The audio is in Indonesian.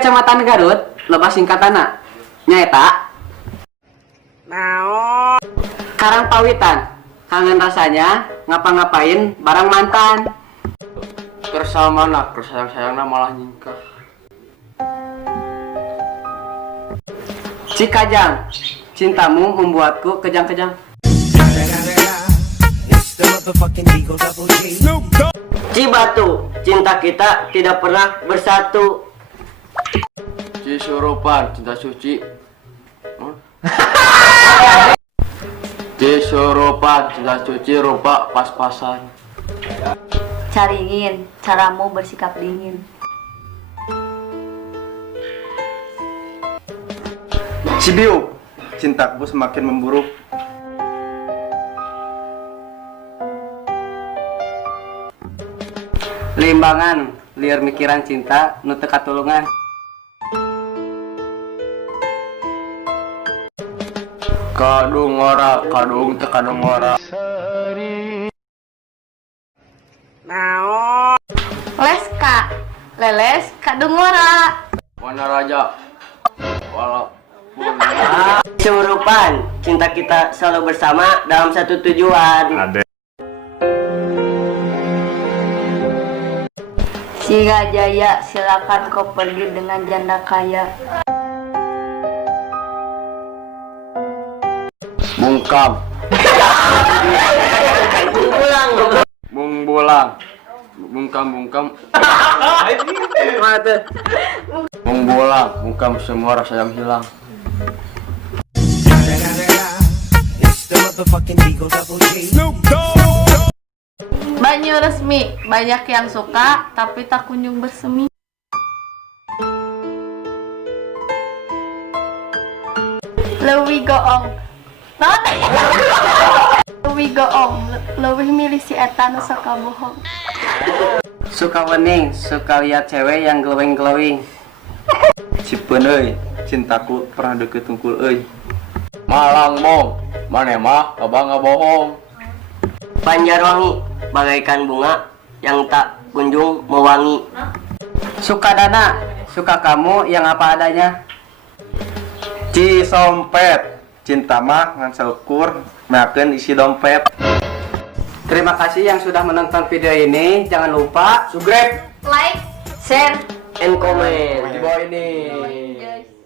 Kecamatan Garut loba singkatana nyaeta Naon? Karangpawitan. Kangen rasanya ngapa-ngapain bareng mantan. Kersamana, kersayang-sayangna malah nyingkah. Cikajang, cintamu membuatku kejang-kejang. Cibatu, cinta kita tidak pernah bersatu. Cisurupan, cinta suci. Cisurupan, cinta suci rupa pas-pasan. Caringin, caramu bersikap dingin. Cibiu, cintaku semakin memburuk. Limbangan, liar mikiran cinta nu teu katulungan. Kadung ora, kadung teu kadung ora. Naon? Leska, leles kadungora. Mana raja? Walaupun Curupan, cinta kita selalu bersama dalam satu tujuan. Siga Jaya, silakan kau pergi dengan janda kaya. Bungkam, bungbulang, bungkam, bungbulang, bungkam semua rasa yang hilang. Banyu resmi, banyak yang suka tapi tak kunjung bersemi. Leuwih goong. Leuwih goong, leuwih milih si eta nu suka bohong. Suka wening, suka lihat cewek yang glowing-glowing. Cipeun euy, cintaku pernah deket tungkul euy. Malang mong, mana mah abang bohong. Banjarwangi, bagaikan bunga yang tak kunjung mewangi. Suka dana, suka kamu yang apa adanya. Cisompet, cinta mah ngan seukur meakeun isi dompet. Terima kasih yang sudah menonton video ini. Jangan lupa Subscribe, Like, share, and comment. di bawah ini. guys.